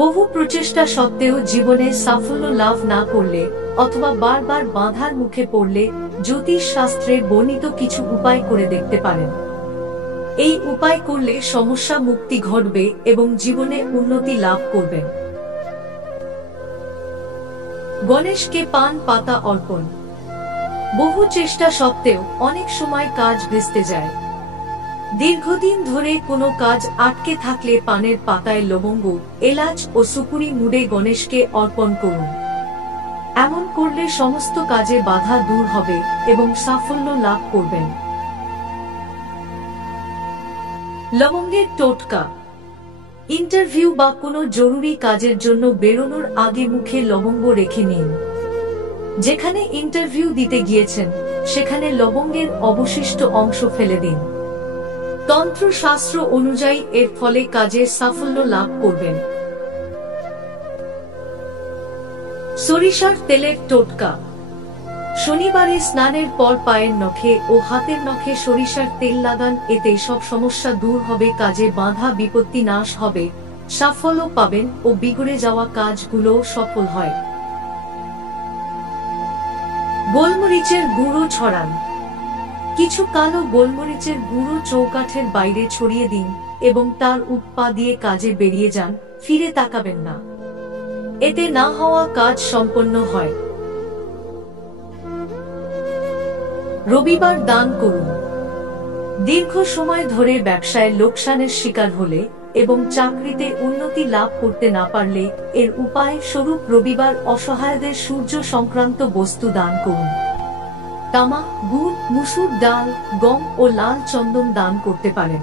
বহু প্রচেষ্টা সত্ত্বেও জীবনে সাফল্য লাভ না করলে অথবা বারবার বাধার মুখে পড়লে জ্যোতিষ শাস্ত্রে বর্ণিত কিছু উপায় করে দেখতে পারেন। এই উপায় করলে সমস্যা মুক্তি ঘটবে এবং জীবনে উন্নতি লাভ করবেন। গণেশকে পান পাতা অর্পণ। বহু চেষ্টা সত্ত্বেও অনেক সময় কাজ ভেস্তে যায়। দীর্ঘদিন ধরে কোনো কাজ আটকে থাকলে পানের পাতায় লবঙ্গ, এলাচ ও সুপুরি মুড়ে গণেশকে অর্পণ করুন। এমন করলে সমস্ত কাজে বাধা দূর হবে এবং সাফল্য লাভ করবেন। লবঙ্গের টোটকা। ইন্টারভিউ বা কোনো জরুরি কাজের জন্য বেরোনোর আগে মুখে লবঙ্গ রেখে নিন। যেখানে ইন্টারভিউ দিতে গিয়েছেন সেখানে লবঙ্গের অবশিষ্ট অংশ ফেলে দিন। তন্ত্রশাস্ত্র অনুযায়ী এর ফলে কাজে সাফল্য লাভ করবেন। সরিষার তেলের টোটকা। শনিবারে স্নানের পর পায়ের নখে ও হাতের নখে সরিষার তেল লাগান। এতে সব সমস্যা দূর হবে, কাজে বাধা বিপত্তি নাশ হবে, সাফল্য পাবেন ও বিগড়ে যাওয়া কাজগুলো সফল হয়। গোলমরিচের গুঁড়ো ছড়ান। কিছু কালো গোলমরিচের গুঁড়ো চৌকাঠের বাইরে ছড়িয়ে দিন এবং তার উপা দিয়ে কাজে বেরিয়ে যান, ফিরে তাকাবেন না। এতে না হওয়া কাজ সম্পন্ন হয়। রবিবার দান করুন। দীর্ঘ সময় ধরে ব্যবসায় লোকসানের শিকার হলে এবং চাকরিতে উন্নতি লাভ করতে না পারলে এর উপায় স্বরূপ রবিবার অসহায়দের সূর্য সংক্রান্ত বস্তু দান করুন। তামা, গুড়, মুসুর ডাল, গম ও লাল চন্দন দান করতে পারেন।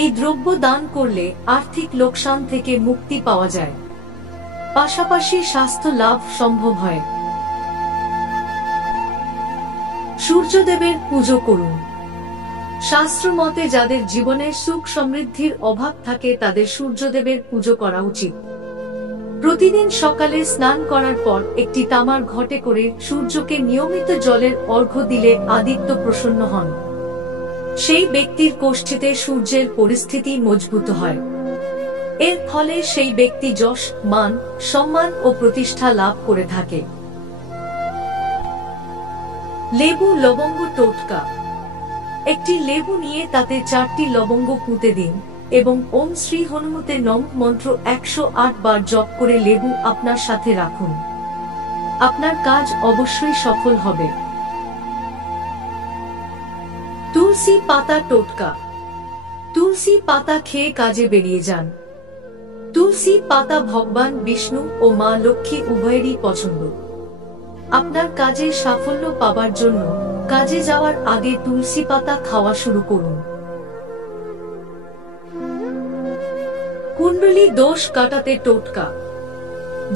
এই দ্রব্য দান করলে আর্থিক লোকসান থেকে মুক্তি পাওয়া যায়, পাশাপাশি স্বাস্থ্য লাভ সম্ভব হয়। সূর্যদেবের পুজো করুন। শাস্ত্র মতে যাদের জীবনে সুখ সমৃদ্ধির অভাব থাকে তাদের সূর্যদেবের পুজো করা উচিত। প্রতিদিন সকালে স্নান করার পর একটি তামার ঘটে করে সূর্যকে নিয়মিত জলের অর্ঘ্য দিলে আদিত্য প্রসন্ন হন। সেই ব্যক্তির কোষ্ঠীতে সূর্যের পরিস্থিতি মজবুত হয়। এর ফলে সেই ব্যক্তি যশ, মান, সম্মান ও প্রতিষ্ঠা লাভ করে থাকে। লেবু লবঙ্গ টোটকা। একটি লেবু নিয়ে তাতে 4টি লবঙ্গ পুঁতে দিন এবং ওম শ্রী হনুমতে নমঃ মন্ত্র 108 বার জপ করে লেবু আপনার সাথে রাখুন। আপনার কাজ অবশ্যই সফল হবে। তুলসী পাতা টোটকা। তুলসী পাতা খেয়ে কাজে বেরিয়ে যান। তুলসী পাতা ভগবান বিষ্ণু ও মা লক্ষ্মী উভয়েরই পছন্দ। আপনার কাজে সাফল্য পাবার জন্য কাজে যাওয়ার আগে তুলসী পাতা খাওয়া শুরু করুন। কুণ্ডলী দোষ কাটাতে টোটকা।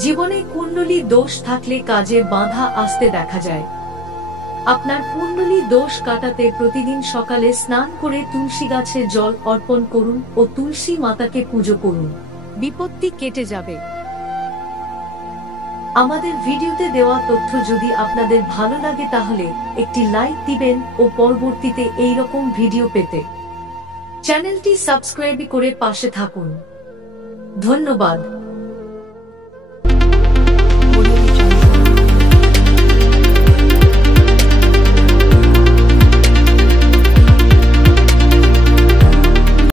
জীবনে কুণ্ডলী দোষ থাকলে কাজে বাধা আসতে দেখা যায়। আপনার কুণ্ডলী দোষ কাটাতে প্রতিদিন সকালে স্নান করে তুলসী গাছে জল অর্পণ করুন ও তুলসী মাতাকে পুজো করুন, বিপত্তি কেটে যাবে। আমাদের ভিডিওতে দেওয়া তথ্য যদি আপনাদের ভালো লাগে তাহলে একটি লাইক দিবেন ও পরবর্তীতে এই রকম ভিডিও পেতে চ্যানেলটি সাবস্ক্রাইব করে পাশে থাকুন। ধন্যবাদ।